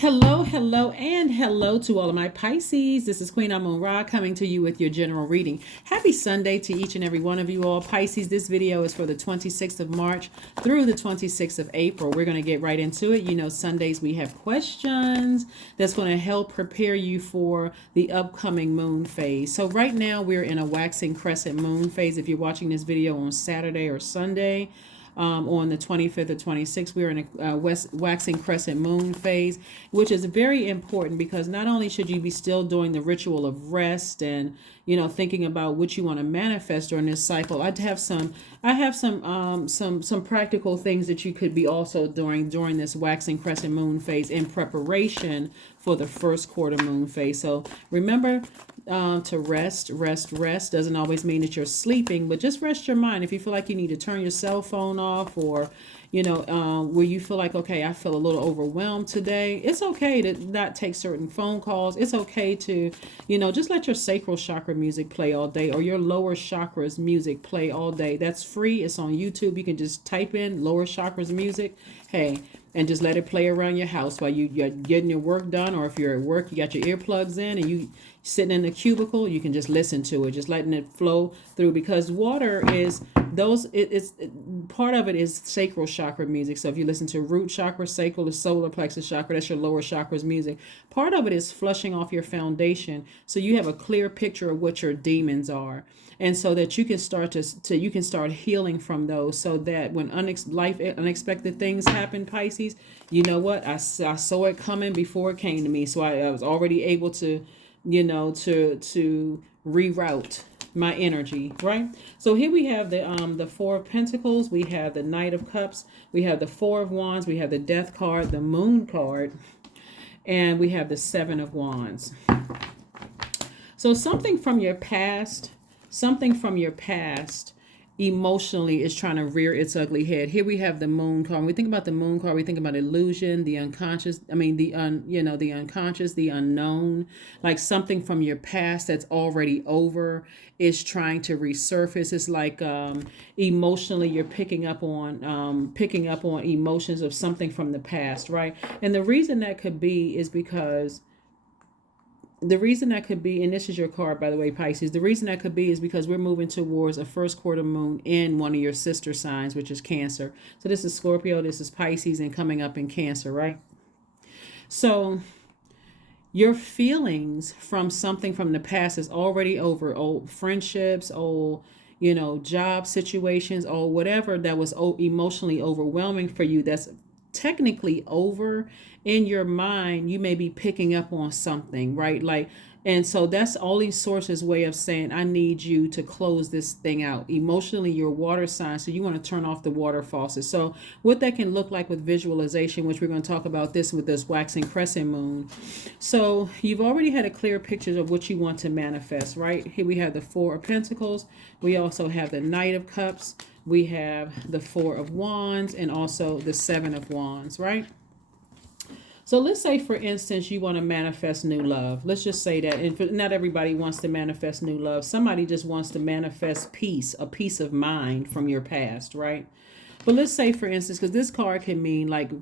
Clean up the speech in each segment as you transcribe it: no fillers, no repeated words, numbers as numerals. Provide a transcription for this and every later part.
Hello, hello, and hello to all of my Pisces. This is Queen Amun Ra coming to you with your general reading. Happy Sunday to each and every one of you all. Pisces, this video is for the 26th of March through the 26th of April. We're going to get right into it. You know, Sundays we have questions that's going to help prepare you for the upcoming moon phase. So right now we're in a waxing crescent moon phase. If you're watching this video on Saturday or Sunday, on the 25th or 26th, we're in a waxing crescent moon phase, which is very important because not only should you be still doing the ritual of rest and thinking about what you want to manifest during this cycle. I have some practical things that you could be also doing during this waxing crescent moon phase in preparation for the first quarter moon phase. So remember to rest. Doesn't always mean that you're sleeping, but just rest your mind. If you feel like you need to turn your cell phone off, or where you feel like, okay, I feel a little overwhelmed today, it's okay to not take certain phone calls. It's okay to just let your sacral chakra music play all day, or your lower chakras music play all day. That's free. It's on YouTube. You can just type in lower chakras music, and just let it play around your house while you're getting your work done. Or if you're at work, you got your earplugs in and you sitting in the cubicle, you can just listen to it, just letting it flow through, because water is part of it is sacral chakra music. So if you listen to root chakra, sacral, the solar plexus chakra, that's your lower chakras music. Part of it is flushing off your foundation, so you have a clear picture of what your demons are, and so that you can start you can start healing from those, so that when unexpected things happen, Pisces, you know what, I saw it coming before it came to me, so I was already able to to reroute my energy, right? So here we have the Four of Pentacles, we have the Knight of Cups, we have the Four of Wands, we have the Death card, the Moon card, and we have the Seven of Wands. So something from your past emotionally is trying to rear its ugly head. Here we have the Moon card. When we think about the Moon card, we think about illusion, the unconscious. I mean, the unconscious, the unknown. Like something from your past that's already over is trying to resurface. It's like emotionally, you're picking up on emotions of something from the past, right? And the reason that could be is because. The reason that could be, and this is your card, by the way, Pisces, the reason that could be is because we're moving towards a first quarter moon in one of your sister signs, which is Cancer. So this is Scorpio, this is Pisces, and coming up in Cancer, right? So your feelings from something from the past is already over. Old friendships, old job situations, or whatever that was emotionally overwhelming for you, that's technically over. In your mind, you may be picking up on something, right? And so that's all these sources way of saying, I need you to close this thing out. Emotionally, you're water sign, so you want to turn off the water faucet. So what that can look like with visualization, which we're going to talk about this with this waxing crescent moon. So you've already had a clear picture of what you want to manifest, right? Here we have the Four of Pentacles. We also have the Knight of Cups. We have the Four of Wands, and also the Seven of Wands, right? So let's say, for instance, you want to manifest new love. Let's just say that. And not everybody wants to manifest new love. Somebody just wants to manifest peace, a peace of mind from your past, right? But let's say, for instance, because this card can mean like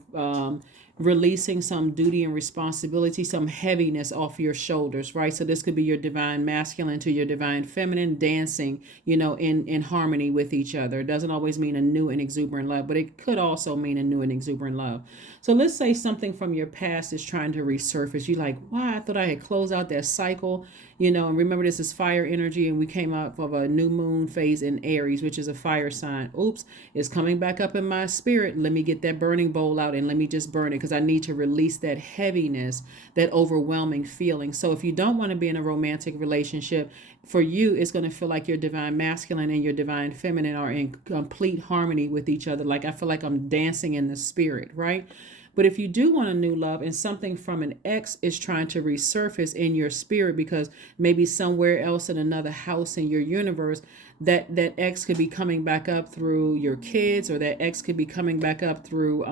releasing some duty and responsibility, some heaviness off your shoulders, right? So this could be your divine masculine to your divine feminine dancing, in harmony with each other. It doesn't always mean a new and exuberant love, but it could also mean a new and exuberant love. So let's say something from your past is trying to resurface. You're like, wow, I thought I had closed out that cycle, and remember this is fire energy, and we came out of a new moon phase in Aries, which is a fire sign. Oops, it's coming back up in my spirit. Let me get that burning bowl out and let me just burn it, because I need to release that heaviness, that overwhelming feeling. So if you don't want to be in a romantic relationship, for you, it's going to feel like your divine masculine and your divine feminine are in complete harmony with each other. Like I feel like I'm dancing in the spirit, right? But if you do want a new love and something from an ex is trying to resurface in your spirit, because maybe somewhere else in another house in your universe, that ex could be coming back up through your kids, or that ex could be coming back up through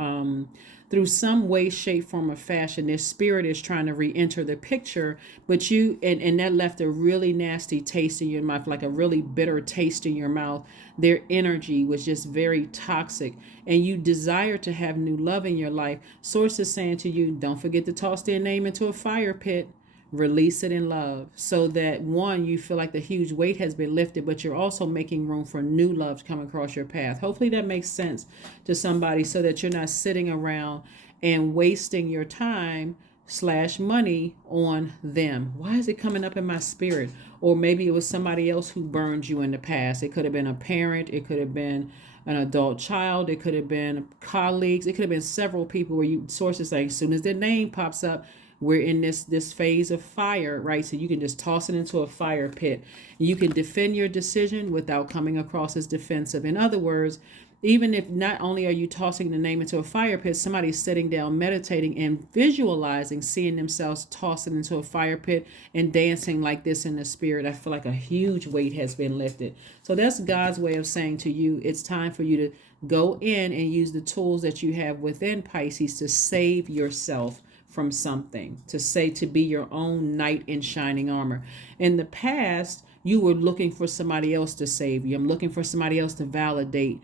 through some way, shape, form, or fashion, their spirit is trying to re-enter the picture, but and that left a really nasty taste in your mouth, like a really bitter taste in your mouth. Their energy was just very toxic, and you desire to have new love in your life. Source is saying to you, don't forget to toss their name into a fire pit. Release it in love, so that one, you feel like the huge weight has been lifted, but you're also making room for new love to come across your path. Hopefully that makes sense to somebody, so that you're not sitting around and wasting your time slash money on them. Why is it coming up in my spirit? Or maybe it was somebody else who burned you in the past. It could have been a parent, it could have been an adult child, it could have been colleagues, it could have been several people where you, sources say, as soon as their name pops up, we're in this phase of fire, right? So you can just toss it into a fire pit. You can defend your decision without coming across as defensive. In other words, even if not only are you tossing the name into a fire pit, somebody's sitting down, meditating and visualizing, seeing themselves tossing into a fire pit and dancing like this in the spirit. I feel like a huge weight has been lifted. So that's God's way of saying to you, it's time for you to go in and use the tools that you have within, Pisces, to save yourself from something, to be your own knight in shining armor. In the past, you were looking for somebody else to save you. I'm looking for somebody else to validate,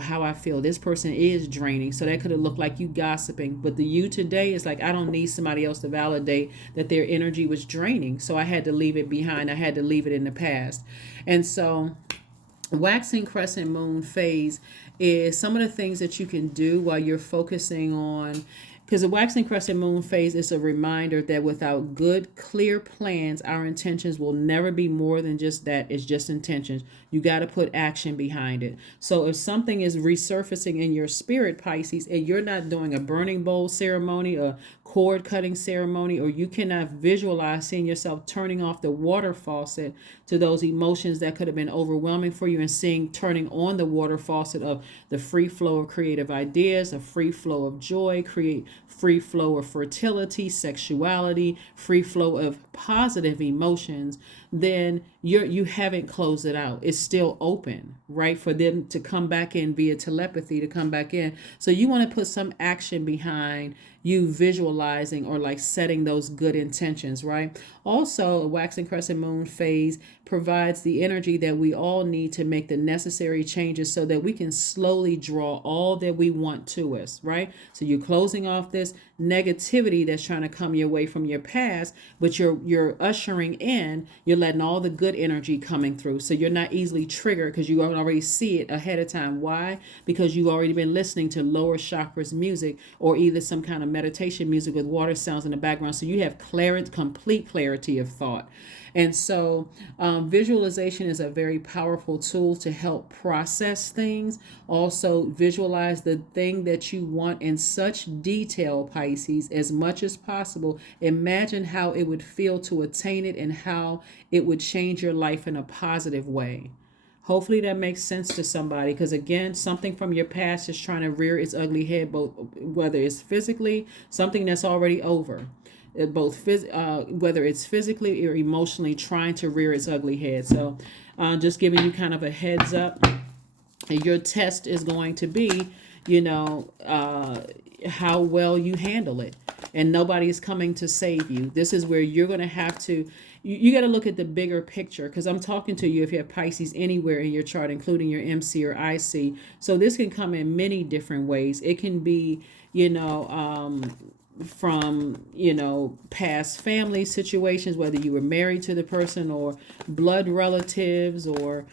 how I feel. This person is draining. So that could have looked like you gossiping. But the you today is like, I don't need somebody else to validate that their energy was draining. So I had to leave it behind. I had to leave it in the past. And so waxing crescent moon phase is some of the things that you can do while you're focusing on, because the waxing crescent moon phase is a reminder that without good, clear plans, our intentions will never be more than just that. It's just intentions. You got to put action behind it. So if something is resurfacing in your spirit, Pisces, and you're not doing a burning bowl ceremony, a cord cutting ceremony, or you cannot visualize seeing yourself turning off the water faucet to those emotions that could have been overwhelming for you, and turning on the water faucet of the free flow of creative ideas, a free flow of joy, free flow of fertility, sexuality, free flow of positive emotions, then you haven't closed it out. It's still open, right? For them to come back in via telepathy, to come back in. So you want to put some action behind you visualizing or like setting those good intentions, right? Also, a waxing crescent moon phase provides the energy that we all need to make the necessary changes so that we can slowly draw all that we want to us, right? So you're closing off this negativity that's trying to come your way from your past, but you're ushering in, you're letting all the good energy coming through. So you're not easily triggered because you already see it ahead of time. Why? Because you've already been listening to lower chakras music, or either some kind of meditation music with water sounds in the background. So you have complete clarity of thought. And so visualization is a very powerful tool to help process things. Also, visualize the thing that you want in such detail, Pisces, as much as possible. Imagine how it would feel to attain it and how it would change your life in a positive way. Hopefully that makes sense to somebody, because again, something from your past is trying to rear its ugly head, both whether it's physically, something that's already over, whether it's physically or emotionally trying to rear its ugly head. So just giving you kind of a heads up. Your test is going to be, how well you handle it. And nobody is coming to save you. This is where you're going to have to, you got to look at the bigger picture, because I'm talking to you if you have Pisces anywhere in your chart, including your MC or IC. So this can come in many different ways. It can be, from past family situations, whether you were married to the person, or blood relatives, or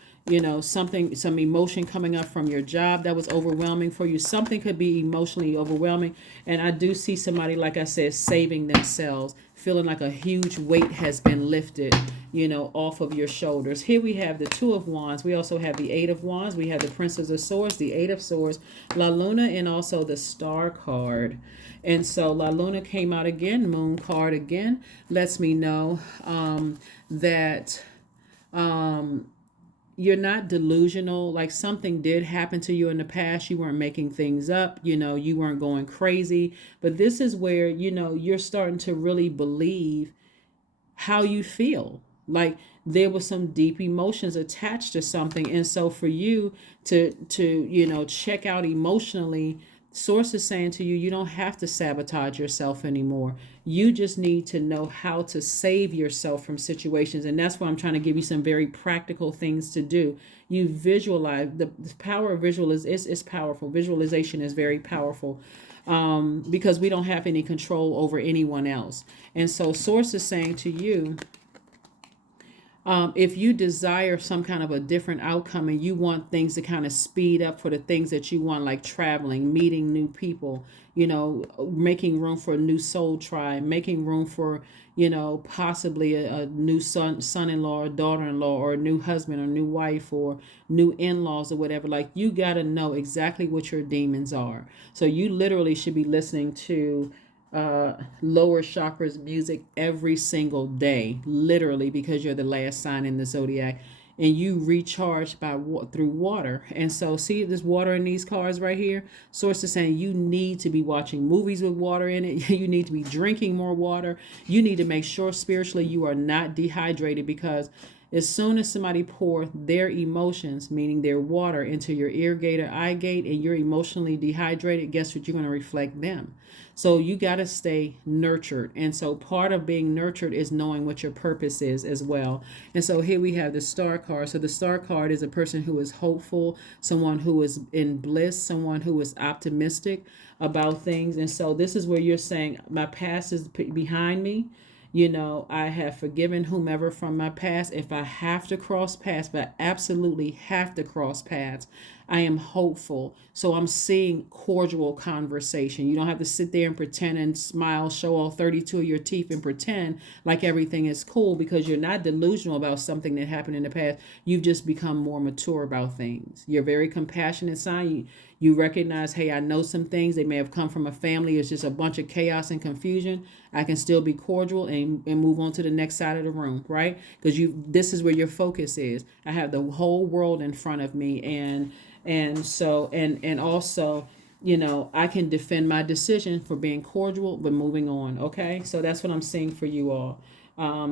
some emotion coming up from your job that was overwhelming for you. Something could be emotionally overwhelming, and I do see somebody, like I said, saving themselves, feeling like a huge weight has been lifted off of your shoulders. Here we have the Two of Wands. We also have the Eight of Wands. We have the Princess of Swords, the Eight of Swords, La Luna, and also the Star card. And so La Luna came out again, Moon card again, lets me know that you're not delusional. Like, something did happen to you in the past. You weren't making things up. You weren't going crazy. But this is where, you're starting to really believe how you feel. Like, there was some deep emotions attached to something. And so for you to check out emotionally Source is saying to you, you don't have to sabotage yourself anymore. You just need to know how to save yourself from situations. And that's why I'm trying to give you some very practical things to do. You visualize. The power of visual is powerful. Visualization is very powerful, because we don't have any control over anyone else. And so source is saying to you, if you desire some kind of a different outcome and you want things to kind of speed up for the things that you want, like traveling, meeting new people, making room for a new soul tribe, making room for, possibly a new son-in-law or daughter-in-law, or a new husband or new wife or new in-laws or whatever. Like, you got to know exactly what your demons are. So you literally should be listening to lower chakras music every single day, literally, because you're the last sign in the zodiac, and you recharge through water. And so, see this water in these cards right here. Source is saying you need to be watching movies with water in it. You need to be drinking more water. You need to make sure spiritually you are not dehydrated, because as soon as somebody pour their emotions, meaning their water, into your ear gate or eye gate, and you're emotionally dehydrated, guess what? You're going to reflect them. So you got to stay nurtured. And so part of being nurtured is knowing what your purpose is as well. And so here we have the star card. So the star card is a person who is hopeful, someone who is in bliss, someone who is optimistic about things. And so this is where you're saying, my past is behind me. I have forgiven whomever from my past. If I have to cross paths, but I absolutely have to cross paths, I am hopeful. So I'm seeing cordial conversation. You don't have to sit there and pretend and smile, show all 32 of your teeth and pretend like everything is cool, because you're not delusional about something that happened in the past. You've just become more mature about things. You're very compassionate sign. You recognize, hey, I know some things. They may have come from a family. It's just a bunch of chaos and confusion. I can still be cordial and move on to the next side of the room, right? Because this is where your focus is. I have the whole world in front of me, and so also, I can defend my decision for being cordial but moving on. Okay, so that's what I'm seeing for you all.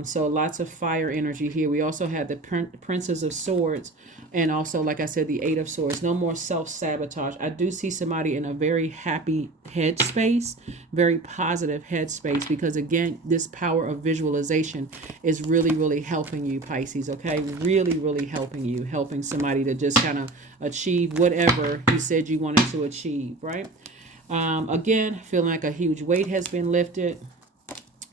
So lots of fire energy here. We also had the Princess of Swords, and also, like I said, the Eight of Swords. No more self-sabotage. I do see somebody in a very happy headspace, very positive headspace, because again, this power of visualization is really, really helping you, Pisces. Okay, really, really helping somebody to just kind of achieve whatever you said you wanted to achieve, right? Again, feeling like a huge weight has been lifted.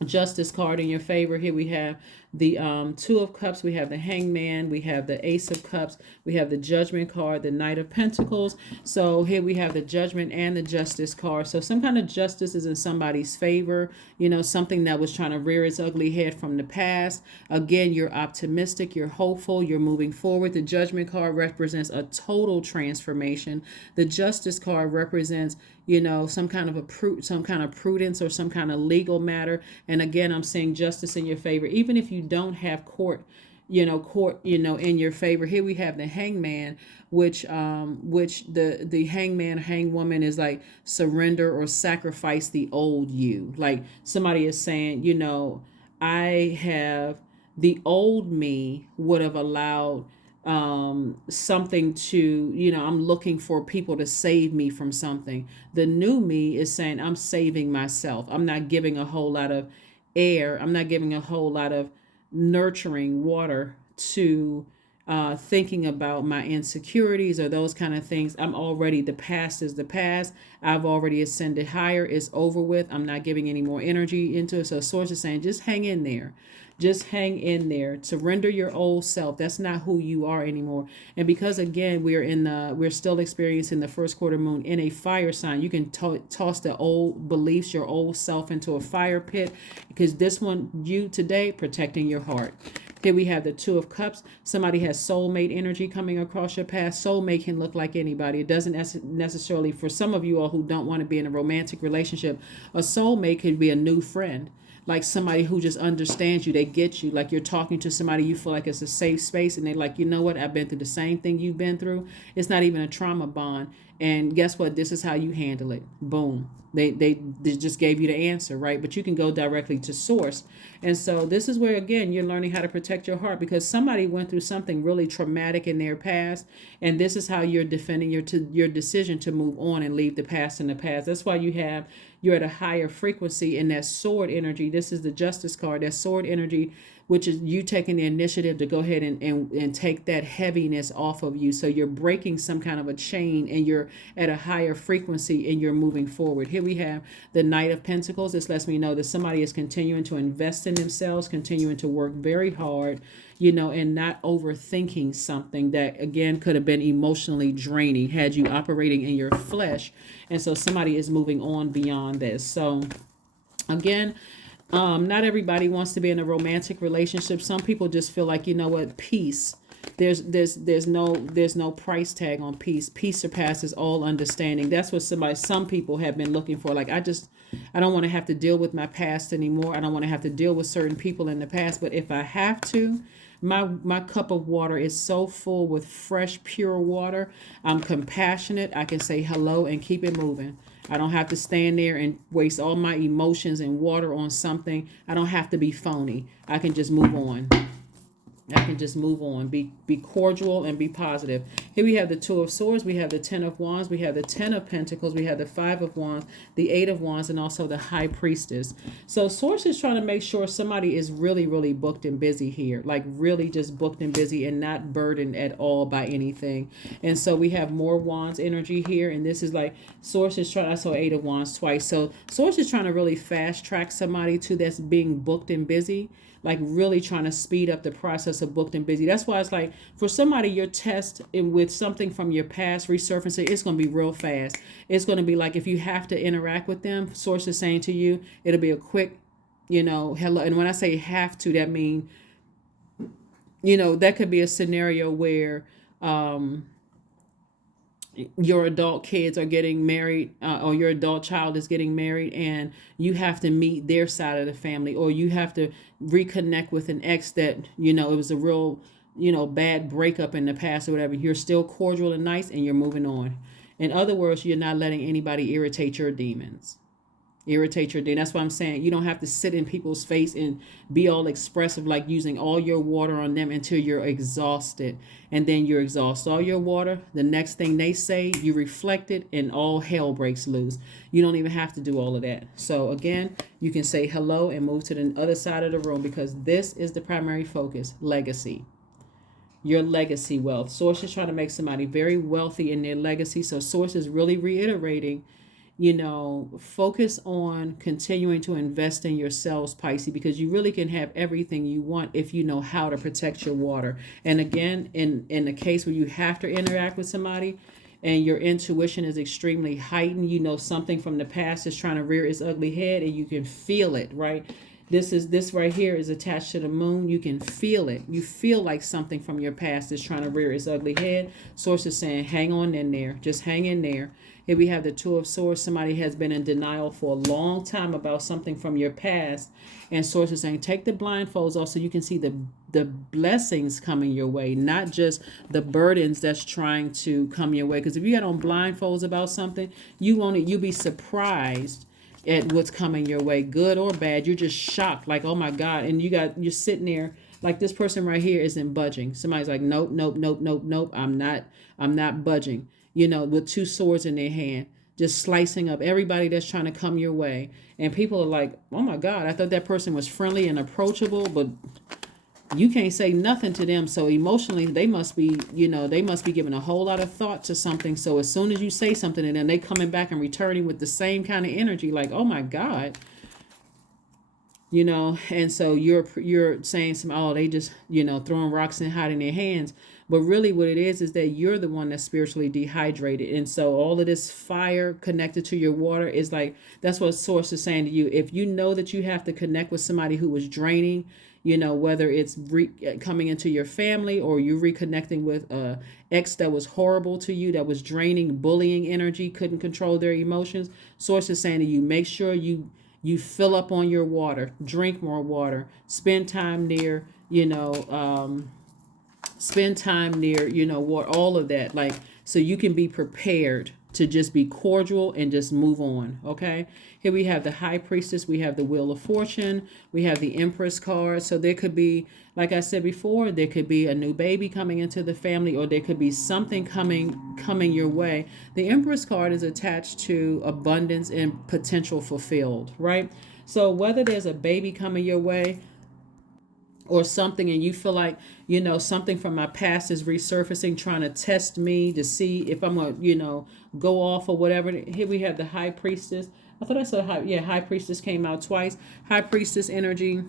Justice card in your favor. Here we have the Two of Cups, we have the Hangman, we have the Ace of Cups, we have the Judgment card, the Knight of Pentacles. So here we have the Judgment and the Justice card. So some kind of justice is in somebody's favor, something that was trying to rear its ugly head from the past. Again, you're optimistic, you're hopeful, you're moving forward. The Judgment card represents a total transformation. The Justice card represents some kind of prudence or some kind of legal matter. And again, I'm saying justice in your favor, even if you don't have court in your favor. Here we have the Hangman, which the hangman, hangwoman is like surrender or sacrifice the old you. Like somebody is saying, I have the old me would have allowed something to, I'm looking for people to save me from something. The new me is saying, I'm saving myself. I'm not giving a whole lot of air. I'm not giving a whole lot of nurturing water to thinking about my insecurities or those kind of things. The past is the past. I've already ascended higher. It's over with. I'm not giving any more energy into it. So Source is saying, just hang in there. Just hang in there. Surrender your old self. That's not who you are anymore. And because again, we're still experiencing the first quarter moon in a fire sign. You can toss the old beliefs, your old self, into a fire pit, because this one, you today, protecting your heart. Here we have the Two of Cups. Somebody has soulmate energy coming across your path. Soulmate can look like anybody. It doesn't necessarily, for some of you all who don't want to be in a romantic relationship, a soulmate could be a new friend. Like somebody who just understands you. They get you. Like you're talking to somebody, you feel like it's a safe space, and they're like, you know what? I've been through the same thing you've been through. It's not even a trauma bond. And guess what? This is how you handle it. Boom. They just gave you the answer, right? But you can go directly to source. And so this is where, again, you're learning how to protect your heart, because somebody went through something really traumatic in their past, and this is how you're defending your decision to move on and leave the past in the past. That's why you're at a higher frequency in that sword energy. This is the justice card, that sword energy, which is you taking the initiative to go ahead and take that heaviness off of you. So you're breaking some kind of a chain, and you're at a higher frequency, and you're moving forward. Here we have the Knight of Pentacles. This lets me know that somebody is continuing to invest in themselves, continuing to work very hard, and not overthinking something that, again, could have been emotionally draining had you operating in your flesh. And so somebody is moving on beyond this. So again, not everybody wants to be in a romantic relationship. Some people just feel like, peace. There's no price tag on peace. Peace surpasses all understanding. That's what some people have been looking for. Like, I don't want to have to deal with my past anymore. I don't want to have to deal with certain people in the past. But if I have to, my cup of water is so full with fresh, pure water. I'm compassionate. I can say hello and keep it moving. I don't have to stand there and waste all my emotions and water on something. I don't have to be phony. I can just move on. Be cordial and be positive. Here we have the Two of Swords, we have the Ten of Wands, we have the Ten of Pentacles, we have the Five of Wands, the Eight of Wands, and also the High Priestess. So Source is trying to make sure somebody is really, really booked and busy here, like really just booked and busy and not burdened at all by anything. And so we have more Wands energy here, and this is like Source is trying, I saw Eight of Wands twice. So Source is trying to really fast track somebody to that's being booked and busy, like really trying to speed up the process of booked and busy. That's why it's like for somebody, your test with something from your past resurfacing, it's going to be real fast. It's going to be like if you have to interact with them, Source is saying to you, it'll be a quick, hello. And when I say have to, that mean, that could be a scenario where your adult kids are getting married, or your adult child is getting married, and you have to meet their side of the family, or you have to reconnect with an ex that it was a real bad breakup in the past or whatever. You're still cordial and nice, and you're moving on. In other words, you're not letting anybody irritate your demons. That's why I'm saying you don't have to sit in people's face and be all expressive, like using all your water on them until you're exhausted. And then you're exhausted all your water. The next thing they say, you reflect it, and all hell breaks loose. You don't even have to do all of that. So again, you can say hello and move to the other side of the room, because this is the primary focus: legacy. Your legacy wealth. Source is trying to make somebody very wealthy in their legacy. So Source is really reiterating, focus on continuing to invest in yourselves, Pisces, because you really can have everything you want if you know how to protect your water. And again, in the case where you have to interact with somebody and your intuition is extremely heightened, something from the past is trying to rear its ugly head, and you can feel it, right? This right here is attached to the moon. You can feel it. You feel like something from your past is trying to rear its ugly head. Source is saying, hang on in there. Just hang in there. Here we have the Two of Swords. Somebody has been in denial for a long time about something from your past. And Source is saying, take the blindfolds off so you can see the blessings coming your way, not just the burdens that's trying to come your way. Because if you got on blindfolds about something, you'll be surprised at what's coming your way, good or bad. You're just shocked, like, oh my God. And you're sitting there like this person right here isn't budging. Somebody's like, nope, nope, nope, nope, nope. I'm not budging. With two swords in their hand, just slicing up everybody that's trying to come your way. And people are like, oh my God, I thought that person was friendly and approachable, but you can't say nothing to them. So emotionally, they must be giving a whole lot of thought to something. So as soon as you say something to them, they coming back and returning with the same kind of energy, like, oh my God. And so you're saying they just, throwing rocks and hiding their hands. But really what it is that you're the one that's spiritually dehydrated. And so all of this fire connected to your water is like, that's what Source is saying to you. If you know that you have to connect with somebody who was draining, whether it's coming into your family, or you reconnecting with a ex that was horrible to you, that was draining, bullying energy, couldn't control their emotions. Source is saying to you, make sure you fill up on your water, drink more water, spend time near, water, all of that, like, so you can be prepared to just be cordial and just move on. Okay. Here we have the High Priestess. We have the Wheel of Fortune. We have the Empress card. So there could be, like I said before, there could be a new baby coming into the family, or there could be something coming your way. The Empress card is attached to abundance and potential fulfilled, right? So whether there's a baby coming your way or something, and you feel like, something from my past is resurfacing, trying to test me to see if I'm going to, go off or whatever. Here we have the High Priestess. I thought I saw High Priestess came out twice. High Priestess energy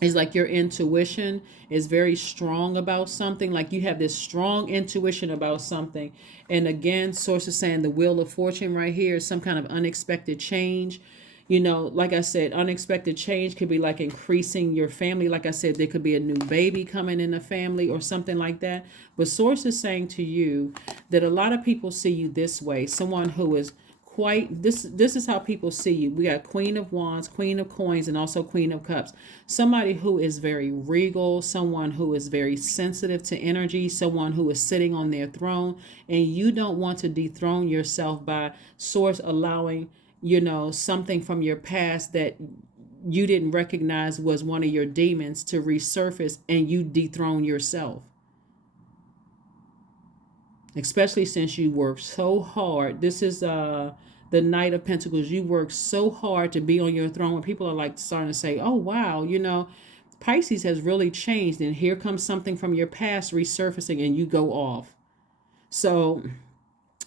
is like your intuition is very strong about something. Like you have this strong intuition about something. And again, source is saying the Wheel of Fortune right here is some kind of unexpected change. Like I said, unexpected change could be like increasing your family. Like I said, there could be a new baby coming in the family or something like that. But source is saying to you that a lot of people see you this way. Someone who is quite, this is how people see you. We got Queen of Wands, Queen of Coins, and also Queen of Cups. Somebody who is very regal, someone who is very sensitive to energy, someone who is sitting on their throne, and you don't want to dethrone yourself by source allowing something from your past that you didn't recognize was one of your demons to resurface, and you dethrone yourself. Especially since you worked so hard. This is the Knight of Pentacles. You worked so hard to be on your throne, when people are like starting to say, oh, wow, Pisces has really changed. And here comes something from your past resurfacing, and you go off. So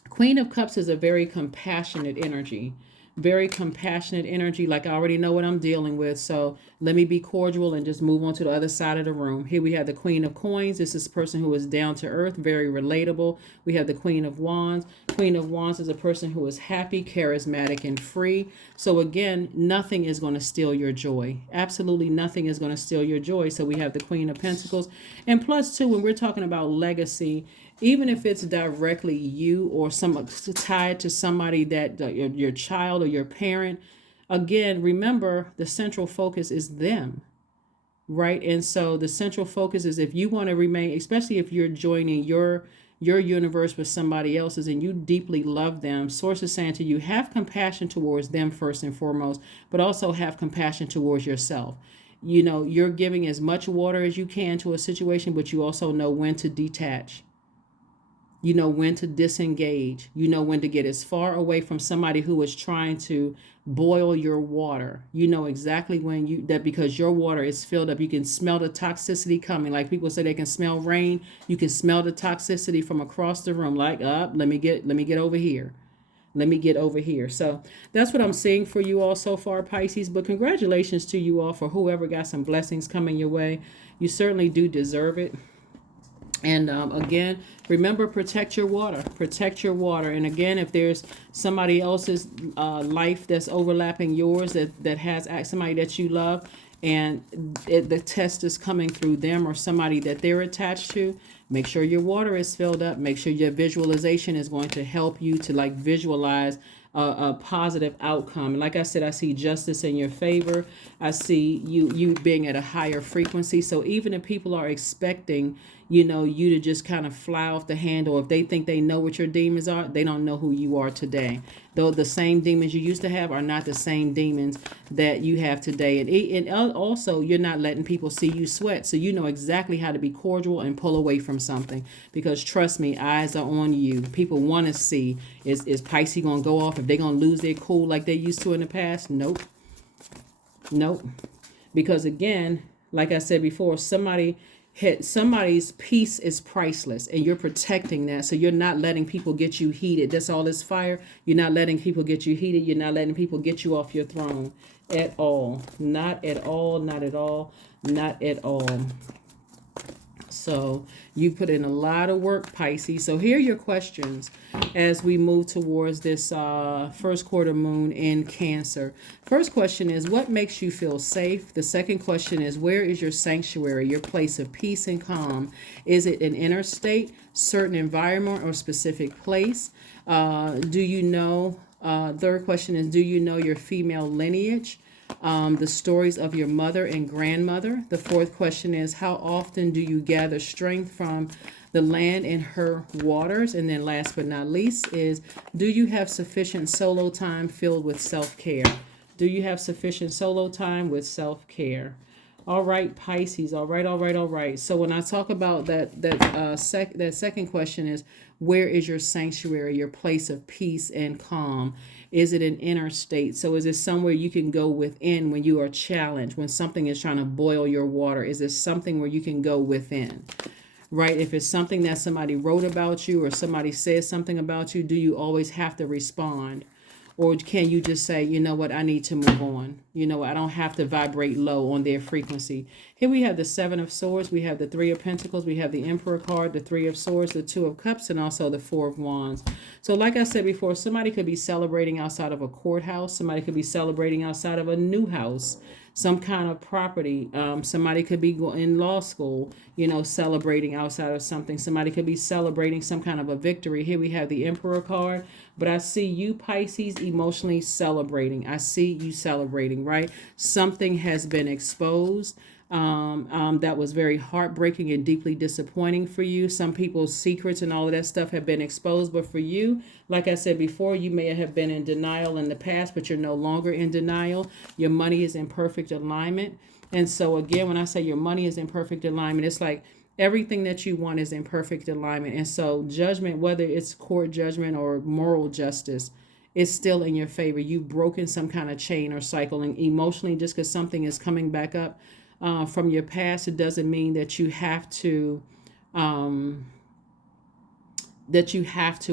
Queen of Cups is a very compassionate energy. Very compassionate energy. Like, I already know what I'm dealing with, so let me be cordial and just move on to the other side of the room. Here we have the Queen of Coins. This is a person who is down to earth, very relatable. We have the Queen of Wands. Queen of Wands is a person who is happy, charismatic, and free. So again, nothing is going to steal your joy. Absolutely nothing is going to steal your joy. So we have the Queen of Pentacles. And plus, too, when we're talking about legacy, even if it's directly you or some tied to somebody that your child or your parent, again, remember the central focus is them, right? And so the central focus is, if you want to remain, especially if you're joining your universe with somebody else's and you deeply love them, source is saying to you, have compassion towards them first and foremost, but also have compassion towards yourself. You're giving as much water as you can to a situation, but you also know when to detach. You know when to disengage. You know when to get as far away from somebody who is trying to boil your water. You know exactly when that because your water is filled up. You can smell the toxicity coming. Like people say they can smell rain. You can smell the toxicity from across the room. Like, let me get over here. Let me get over here. So that's what I'm seeing for you all so far, Pisces. But congratulations to you all for whoever got some blessings coming your way. You certainly do deserve it. And again, remember, protect your water. Protect your water. And again, if there's somebody else's life that's overlapping yours that has somebody that you love, and the test is coming through them or somebody that they're attached to, make sure your water is filled up. Make sure your visualization is going to help you to visualize a positive outcome. And like I said, I see justice in your favor. I see you being at a higher frequency. So even if people are expecting, you to just kind of fly off the handle, if they think they know what your demons are, they don't know who you are today. Though the same demons you used to have are not the same demons that you have today. And also, you're not letting people see you sweat. So you know exactly how to be cordial and pull away from something. Because trust me, eyes are on you. People want to see, is Pisces going to go off? If they're going to lose their cool like they used to in the past? Nope. Because again, like I said before, somebody's peace is priceless, and you're protecting that. So you're not letting people get you heated. That's all this fire. You're not letting people get you heated. You're not letting people get you off your throne at all. Not at all. Not at all. Not at all. So you put in a lot of work, Pisces. So here are your questions as we move towards this first quarter moon in Cancer. First question is, what makes you feel safe? The second question is, where is your sanctuary, your place of peace and calm? Is it an inner state, certain environment, or specific place? Do you know? Third question is, do you know your female lineage? The stories of your mother and grandmother. The fourth question is, how often do you gather strength from the land and her waters. And then last but not least is, do you have sufficient solo time filled with self-care? Do you have sufficient solo time with self-care? All right, Pisces. All right, all right, all right. So when I talk about that second question is, where is your sanctuary, your place of peace and calm? Is it an inner state? So is it somewhere you can go within when you are challenged, when something is trying to boil your water? Is it something where you can go within? Right? If it's something that somebody wrote about you or somebody says something about you, do you always have to respond? Or can you just say, you know what, I need to move on. You know, I don't have to vibrate low on their frequency. Here we have the Seven of Swords. We have the Three of Pentacles. We have the Emperor card, the Three of Swords, the Two of Cups, and also the Four of Wands. So like I said before, somebody could be celebrating outside of a courthouse. Somebody could be celebrating outside of a new house, some kind of property. Somebody could be in law school, you know, celebrating outside of something. Somebody could be celebrating some kind of a victory. Here we have the Emperor card. But I see you, Pisces, emotionally celebrating. I see you celebrating, right? Something has been exposed that was very heartbreaking and deeply disappointing for you. Some people's secrets and all of that stuff have been exposed. But for you, like I said before, you may have been in denial in the past, but you're no longer in denial. Your money is in perfect alignment. And so again, when I say your money is in perfect alignment, it's like everything that you want is in perfect alignment. And so judgment, whether it's court judgment or moral justice, is still in your favor. You've broken some kind of chain or cycle. And emotionally, just because something is coming back up from your past, it doesn't mean that you have to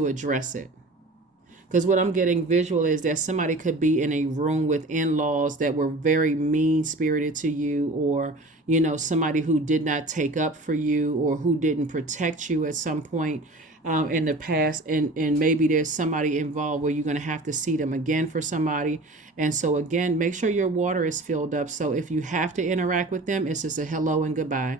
address it. Because what I'm getting visual is that somebody could be in a room with in-laws that were very mean-spirited to you, or, you know, somebody who did not take up for you or who didn't protect you at some point in the past. And maybe there's somebody involved where you're going to have to see them again for somebody. And so, again, make sure your water is filled up. So if you have to interact with them, it's just a hello and goodbye.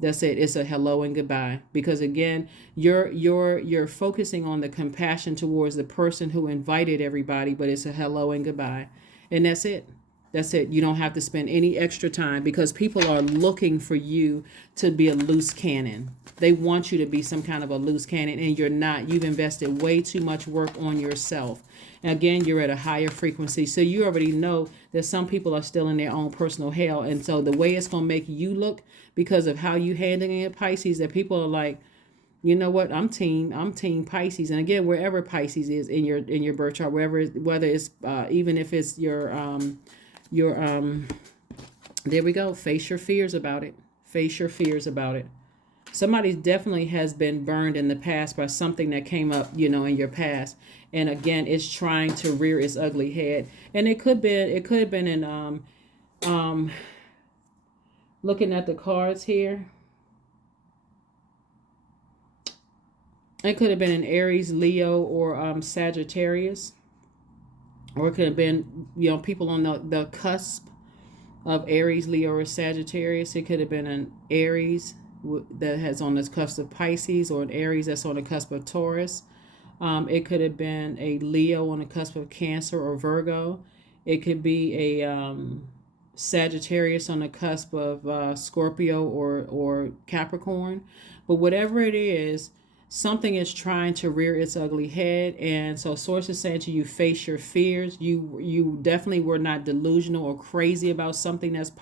That's it. It's a hello and goodbye. Because again, you're focusing on the compassion towards the person who invited everybody, but it's a hello and goodbye. And that's it. That's it. You don't have to spend any extra time, because people are looking for you to be a loose cannon. They want you to be some kind of a loose cannon, and you're not. You've invested way too much work on yourself. And again, you're at a higher frequency. So you already know that some people are still in their own personal hell. And so the way it's going to make you look, because of how you handling it, Pisces, that people are like, you know what, I'm team Pisces. And again, wherever Pisces is in your birth chart, whether it's even if it's your there we go, face your fears about it. Face your fears about it. Somebody definitely has been burned in the past by something that came up, you know, in your past. And again, it's trying to rear its ugly head. And it could have been in looking at the cards here. It could have been an Aries, Leo, or Sagittarius. Or it could have been, you know, people on the cusp of Aries, Leo, or Sagittarius. It could have been an Aries that has on the cusp of Pisces, or an Aries that's on the cusp of Taurus. It could have been a Leo on the cusp of Cancer or Virgo. It could be a Sagittarius on the cusp of Scorpio or Capricorn. But whatever it is, something is trying to rear its ugly head. And so source is saying to you, face your fears. You definitely were not delusional or crazy about something that's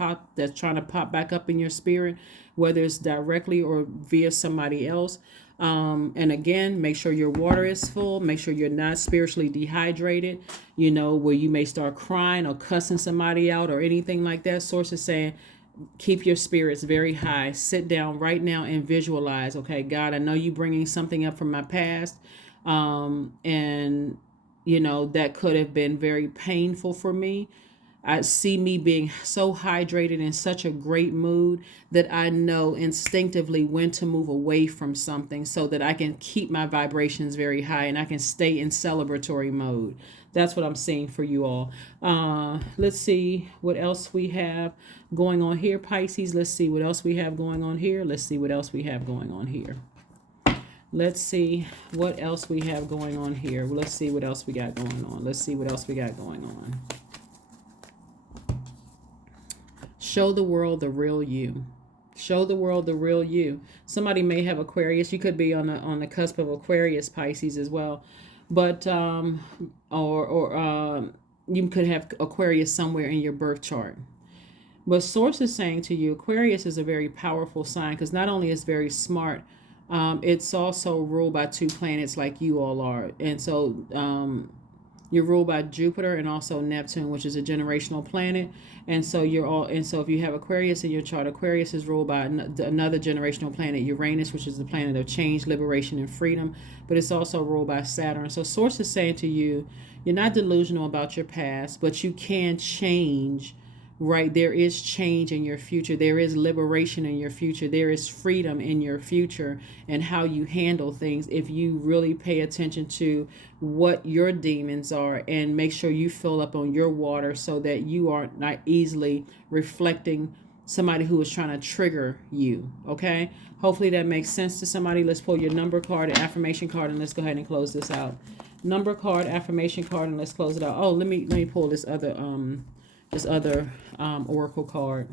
trying to pop back up in your spirit, whether it's directly or via somebody else. And again, make sure your water is full. Make sure you're not spiritually dehydrated, you know, where you may start crying or cussing somebody out or anything like that. Source is saying, keep your spirits very high. Sit down right now and visualize. Okay, God, I know you bringing something up from my past. And, you know, that could have been very painful for me. I see me being so hydrated, in such a great mood, that I know instinctively when to move away from something so that I can keep my vibrations very high and I can stay in celebratory mode. That's what I'm seeing for you all. Let's see what else we have going on here, Pisces. Let's see what else we have going on here. Let's see what else we have going on here. Let's see what else we have going on here. Let's see what else we got going on. Let's see what else we got going on. Show the world the real you. Show the world the real you. Somebody may have Aquarius. You could be on the cusp of Aquarius, Pisces as well, but you could have Aquarius somewhere in your birth chart. But Source is saying to you, Aquarius is a very powerful sign because not only is very smart, it's also ruled by two planets like you all are, and so you're ruled by Jupiter and also Neptune, which is a generational planet. And so if you have Aquarius in your chart, Aquarius is ruled by another generational planet, Uranus, which is the planet of change, liberation, and freedom. But it's also ruled by Saturn. So Source is saying to you, you're not delusional about your past, but you can change. Right, there is change in your future. There is liberation in your future. There is freedom in your future and how you handle things if you really pay attention to what your demons are and make sure you fill up on your water so that you are not easily reflecting somebody who is trying to trigger you. Okay, hopefully that makes sense to somebody. Let's pull your number card, an affirmation card, and let's go ahead and close this out. Number card, affirmation card, and let's close it out. Oh, let me pull this other oracle card.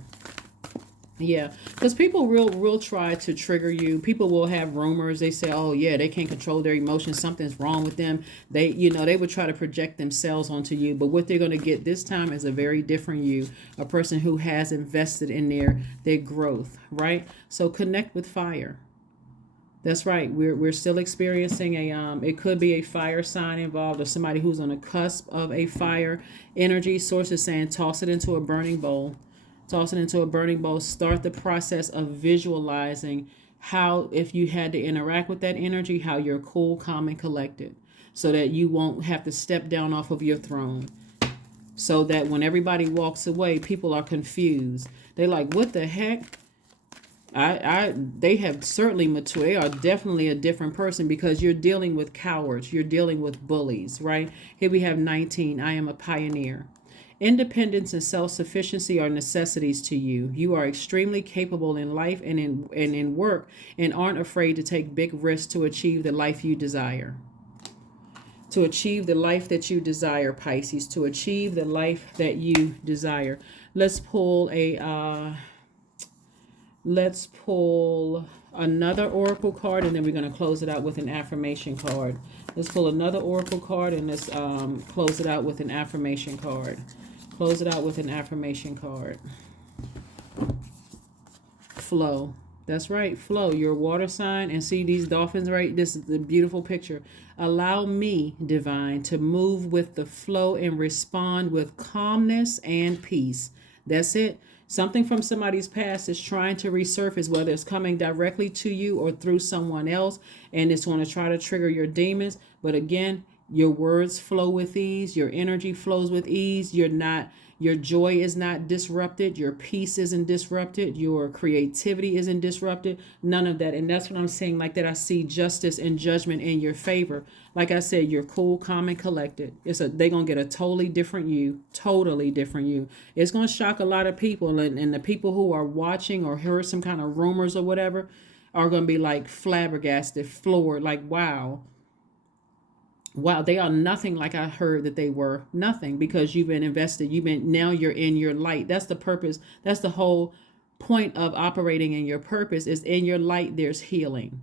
Yeah, because people will try to trigger you. People will have rumors. They say, oh yeah, they can't control their emotions, something's wrong with them. They would try to project themselves onto you, but what they're going to get this time is a very different you, a person who has invested in their growth, right? So connect with fire. That's right. We're still experiencing it could be a fire sign involved or somebody who's on the cusp of a fire energy. Source is saying toss it into a burning bowl. Toss it into a burning bowl. Start the process of visualizing how, if you had to interact with that energy, how you're cool, calm, and collected so that you won't have to step down off of your throne. So that when everybody walks away, people are confused. They're like, what the heck? They have certainly matured. They are definitely a different person because you're dealing with cowards. You're dealing with bullies, right? Here we have 19. I am a pioneer. Independence and self-sufficiency are necessities to you. You are extremely capable in life and in work and aren't afraid to take big risks to achieve the life you desire. To achieve the life that you desire, Pisces. To achieve the life that you desire. Let's pull another oracle card, and then we're going to close it out with an affirmation card. Let's pull another oracle card, and let's close it out with an affirmation card. Close it out with an affirmation card. Flow. That's right, flow. Your water sign, and see these dolphins, right? This is the beautiful picture. Allow me, divine, to move with the flow and respond with calmness and peace. That's it. Something from somebody's past is trying to resurface, whether it's coming directly to you or through someone else, and it's going to try to trigger your demons. But again, your words flow with ease. Your energy flows with ease. Your joy is not disrupted. Your peace isn't disrupted. Your creativity isn't disrupted. None of that. And that's what I'm saying. Like that, I see justice and judgment in your favor. Like I said, you're cool, calm, and collected. They're going to get a totally different you. Totally different you. It's going to shock a lot of people. And the people who are watching or heard some kind of rumors or whatever are going to be like flabbergasted, floored, like, wow, they are nothing like I heard that they were. Nothing, because you've been invested. Now you're in your light. That's the purpose. That's the whole point of operating in your purpose, is in your light there's healing.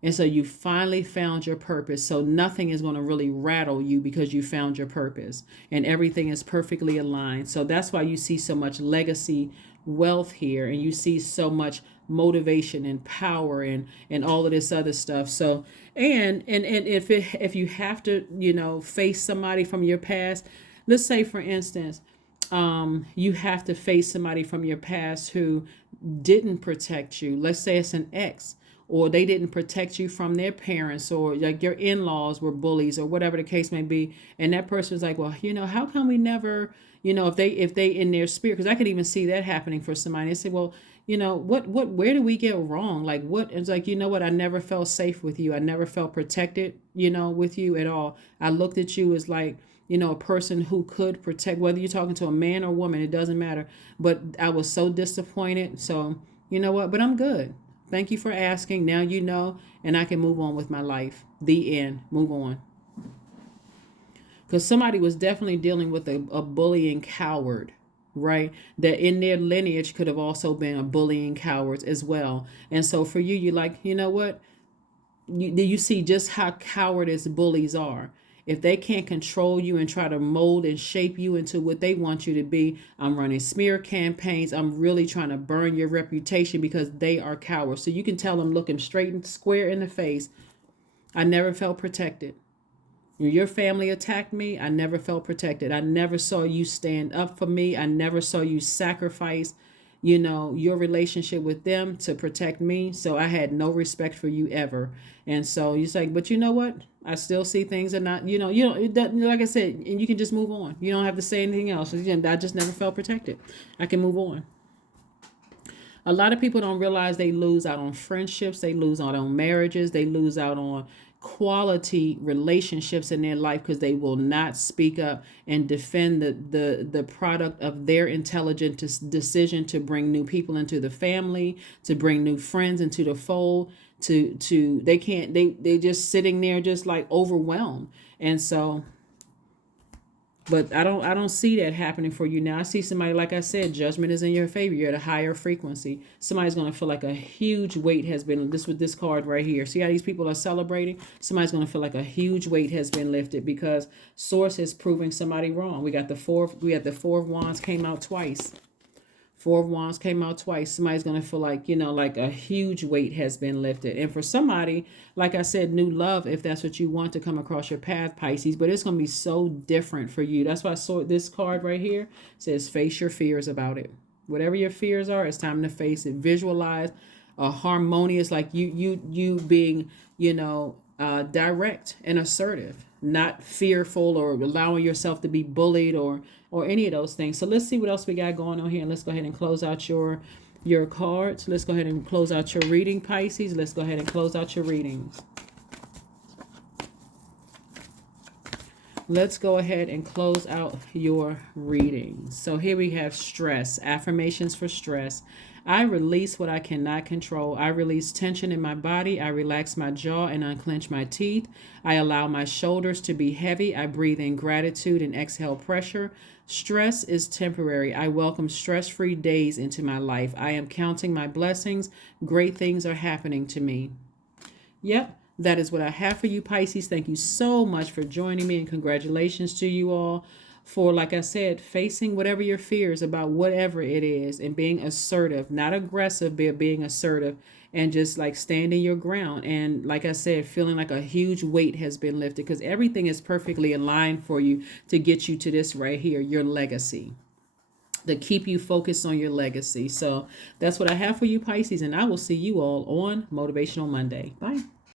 And so you finally found your purpose. So nothing is going to really rattle you because you found your purpose and everything is perfectly aligned. So that's why you see so much legacy wealth here, and you see so much motivation and power and all of this other stuff. So and if you have to face somebody from your past, let's say for instance you have to face somebody from your past who didn't protect you. Let's say it's an ex, or they didn't protect you from their parents, or like your in-laws were bullies, or whatever the case may be. And that person's like, well, how come we never, if they in their spirit, because I could even see that happening for somebody. They say, well, where do we get wrong? Like what? It's like, what? I never felt safe with you. I never felt protected, with you at all. I looked at you as like, a person who could protect, whether you're talking to a man or woman, it doesn't matter. But I was so disappointed. So, but I'm good. Thank you for asking. Now and I can move on with my life. The end. Move on. Because somebody was definitely dealing with a bullying coward. right? That in their lineage could have also been a bullying cowards as well. And so for you, you're like, you know what? You see just how cowardice bullies are. If they can't control you and try to mold and shape you into what they want you to be, I'm running smear campaigns. I'm really trying to burn your reputation because they are cowards. So you can tell them, look them straight and square in the face. I never felt protected. When your family attacked me, I never felt protected. I never saw you stand up for me. I never saw you sacrifice, your relationship with them to protect me. So I had no respect for you ever. And so you're like, but you know what? I still see things are not, like I said, and you can just move on. You don't have to say anything else. I just never felt protected. I can move on. A lot of people don't realize they lose out on friendships, they lose out on marriages, they lose out on quality relationships in their life because they will not speak up and defend the product of their intelligent decision to bring new people into the family, to bring new friends into the fold. They can't, they just sitting there just like overwhelmed. And so, but I don't see that happening for you now. I see somebody, like I said, judgment is in your favor. You're at a higher frequency. Somebody's going to feel like a huge weight has been, this with this card right here. See how these people are celebrating? Somebody's going to feel like a huge weight has been lifted because source is proving somebody wrong. We got the four of wands came out twice. Four of Wands came out twice. Somebody's going to feel like, like a huge weight has been lifted. And for somebody, like I said, new love, if that's what you want to come across your path, Pisces. But it's going to be so different for you. That's why I saw this card right here. It says, face your fears about it. Whatever your fears are, it's time to face it. Visualize a harmonious, like you being, direct and assertive, not fearful or allowing yourself to be bullied or any of those things. So let's see what else we got going on here, and let's go ahead and close out your cards. Let's go ahead and close out your reading, Pisces. Let's go ahead and close out your readings. Let's go ahead and close out your readings. So here we have stress, affirmations for stress. I release what I cannot control. I release tension in my body. I relax my jaw and unclench my teeth. I allow my shoulders to be heavy. I breathe in gratitude and exhale pressure. Stress is temporary. I welcome stress-free days into my life. I am counting my blessings. Great things are happening to me. Yep. That is what I have for you, Pisces. Thank you so much for joining me, and congratulations to you all for, like I said, facing whatever your fears about whatever it is and being assertive, not aggressive, but being assertive and just like standing your ground. And like I said, feeling like a huge weight has been lifted because everything is perfectly aligned for you to get you to this right here, your legacy, to keep you focused on your legacy. So that's what I have for you, Pisces, and I will see you all on Motivational Monday. Bye.